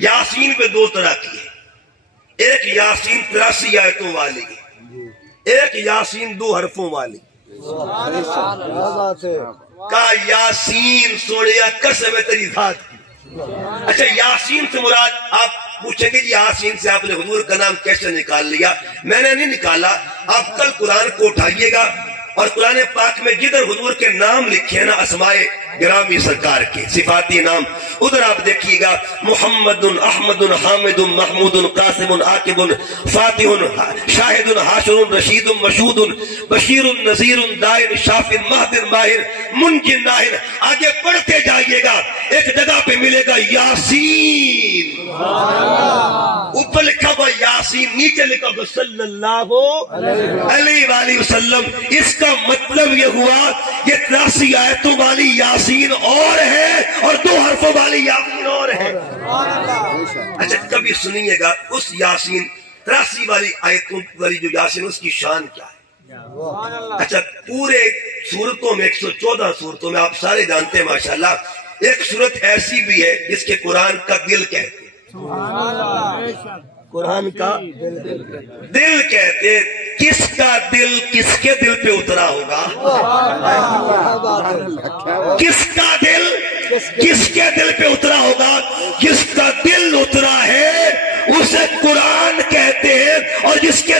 یاسین پہ دو طرح کی ہے، ایک یاسین 83 آیتوں والی، ایک یاسین 2 حرفوں والی۔ کہا یاسین سوڑیا قسم ہے تیری ذات کی۔ اچھا یاسین سے مراد آپ پوچھیں گے یاسین سے آپ نے حضور کا نام کیسے نکال لیا؟ میں نے نہیں نکالا، آپ کل قرآن کو اٹھائیے گا اور قرآن پاک میں جدھر حضور کے نام لکھے ہیں نا اسمائے گرامی سرکار کے صفاتی نام، ادھر آپ دیکھیے گا محمد احمد حامد محمود قاسم عاقب فاتح شاہد حاشر رشید مشہود بشیر نذیر دائر شافر مہد ماہر منجن ناہر۔ آگے پڑھتے جائیے گا، ایک جگہ پہ ملے گا یاسین، اوپر لکھا ہوا یاسین، نیچے لکھا ہوا صلی اللہ علیہ وآلہ وسلم۔ اس کا مطلب یہ ہوا یہ 83 آیتوں والی یاسین اور ہے اور 2 حرفوں والی یاسین اور ہے۔ اچھا کبھی سنیے گا اس یاسین 83 والی آیتوں والی جو یاسین اس کی شان کیا ہے؟ اچھا پورے سورتوں میں 114 سورتوں میں آپ سارے جانتے ہیں ماشاءاللہ، ایک سورت ایسی بھی ہے جس کے قرآن کا دل کہتے ہیں، قرآن کا دل کہتے، کس کا دل کس کے دل پہ اترا ہوگا؟ کس کا دل کس کے دل پہ اترا ہوگا؟ جس کا دل اترا ہے اسے قرآن کہتے ہیں، اور جس کے